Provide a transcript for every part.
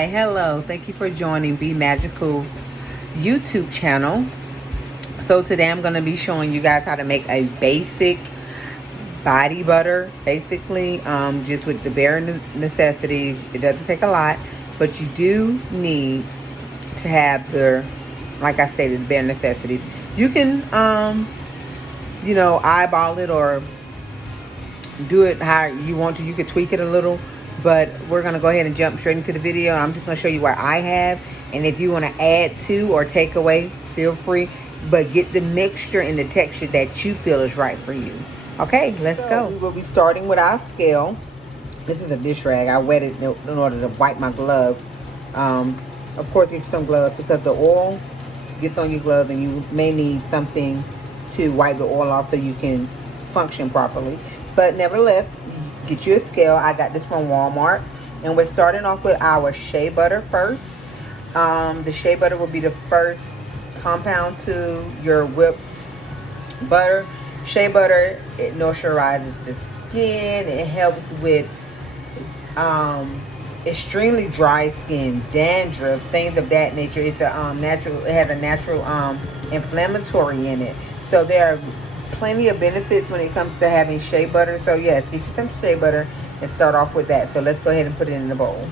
Hi, hello. Thank you for joining beMagical YouTube channel. So today I'm going to be showing you guys how to make a basic body butter, basically, just with the bare necessities. It doesn't take a lot, but you do need to have the, like I said, the bare necessities. You can, eyeball it or do it how you want to. You could tweak it a little, but we're going to go ahead and jump straight into the video. I'm just going to show you what I have, and if you want to add to or take away, feel free, but get the mixture and the texture that you feel is right for you. Okay, let's go. We will be starting with our scale. This is a dish rag. I wet it in order to wipe my gloves. Of course, get some gloves because the oil gets on your gloves, and you may need something to wipe the oil off so you can function properly. But nevertheless, get you a scale. I got this from Walmart. And we're starting off with our Shea Butter first. The Shea Butter will be the first compound to your whipped butter. Shea Butter, it moisturizes the skin. It helps with extremely dry skin, dandruff, things of that nature. It's a natural. It has a natural inflammatory in it. So there are plenty of benefits when it comes to having shea butter. So yes, get you some shea butter and start off with that. So let's go ahead and put it in the bowl.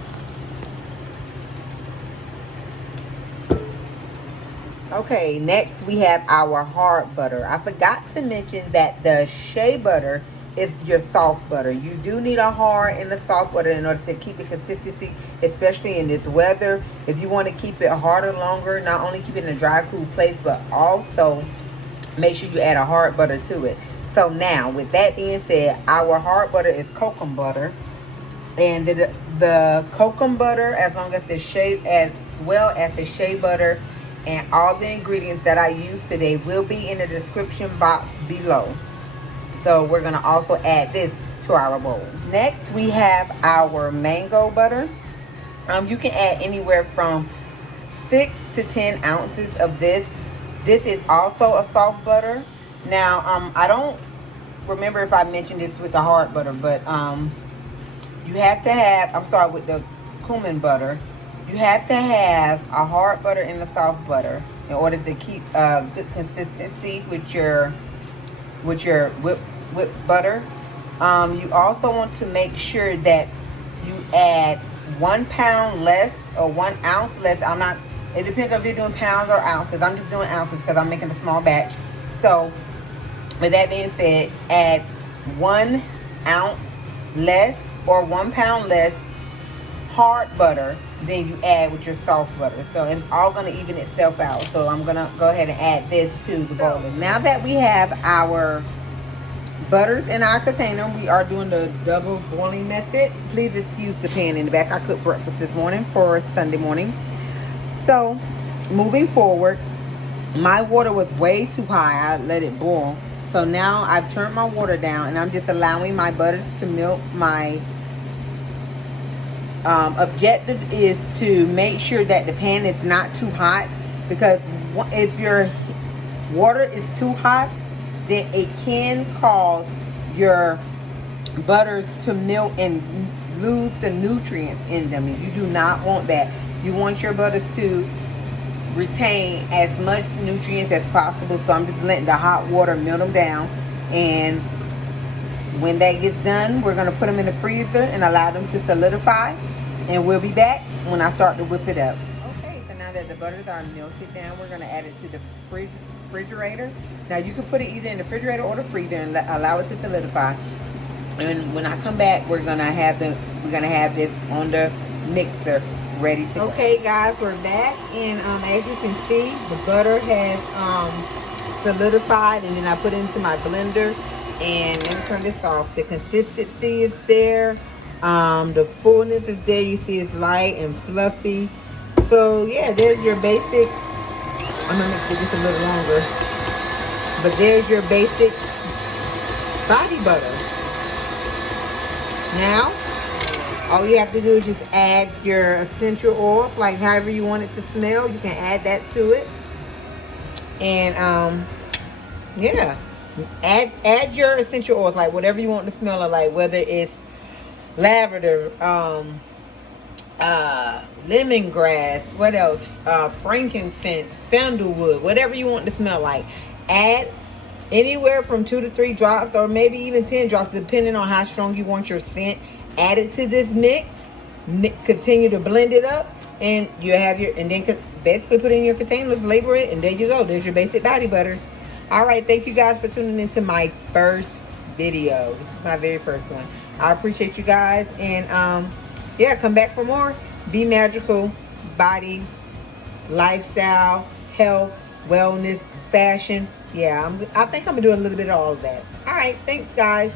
Okay, next we have our hard butter. I forgot to mention that the shea butter is your soft butter. You do need a hard and a soft butter in order to keep the consistency, especially in this weather. If you want to keep it harder longer, not only keep it in a dry, cool place, but also make sure you add a hard butter to it. So now, with that being said, our hard butter is cocoa butter, and the cocoa butter, as long as the shea, as well as the shea butter, and all the ingredients that I use today will be in the description box below. So we're gonna also add this to our bowl. Next, we have our mango butter. You can add anywhere from 6 to 10 ounces of this. This is also a soft butter. Now, I don't remember if I mentioned this with the hard butter, but you have to have, with the cumin butter, you have to have a hard butter and a soft butter in order to keep good consistency with your whipped butter. You also want to make sure that you add 1 pound less or 1 ounce less. It depends if you're doing pounds or ounces. I'm just doing ounces because I'm making a small batch. So, with that being said, add 1 ounce less or 1 pound less hard butter than you add with your soft butter. So, it's all going to even itself out. So, I'm going to go ahead and add this to the bowl. Now that we have our butters in our container, we are doing the double boiling method. Please excuse the pan in the back. I cooked breakfast this morning for Sunday morning. So, moving forward, my water was way too high. I let it boil. So now I've turned my water down, and I'm just allowing my butters to melt. My objective is to make sure that the pan is not too hot, because if your water is too hot, then it can cause your butters to melt and lose the nutrients in them. And you do not want that. You want your butter to retain as much nutrients as possible. So I'm just letting the hot water melt them down. And when that gets done, we're going to put them in the freezer and allow them to solidify. And we'll be back when I start to whip it up. Okay, so now that the butters are melted down, we're going to add it to the refrigerator. Now you can put it either in the refrigerator or the freezer and allow it to solidify. And when I come back, we're gonna have this on the mixer ready to go. Okay, guys, we're back, and as you can see, the butter has solidified, and then I put it into my blender. And let me turn this off. The consistency is there. The fullness is there. You see, it's light and fluffy. So yeah, there's your basic. I'm gonna mix it just a little longer, but there's your basic body butter. Now, all you have to do is just add your essential oils, like however you want it to smell. You can add that to it. And yeah, add your essential oils, like whatever you want to smell like, whether it's lavender, lemongrass, what else? Frankincense, sandalwood, whatever you want to smell like. Add anywhere from 2 to 3 drops, or maybe even 10 drops, depending on how strong you want your scent. Add it to this mix. Continue to blend it up, and you have your, and then basically put it in your containers, label it, and there you go. There's your basic body butter. All right, thank you guys for tuning into my first video. This is my very first one. I appreciate you guys, and yeah, come back for more. beMagical, body, lifestyle, health, wellness, fashion. Yeah, I think I'm gonna do a little bit of all of that. All right, thanks guys.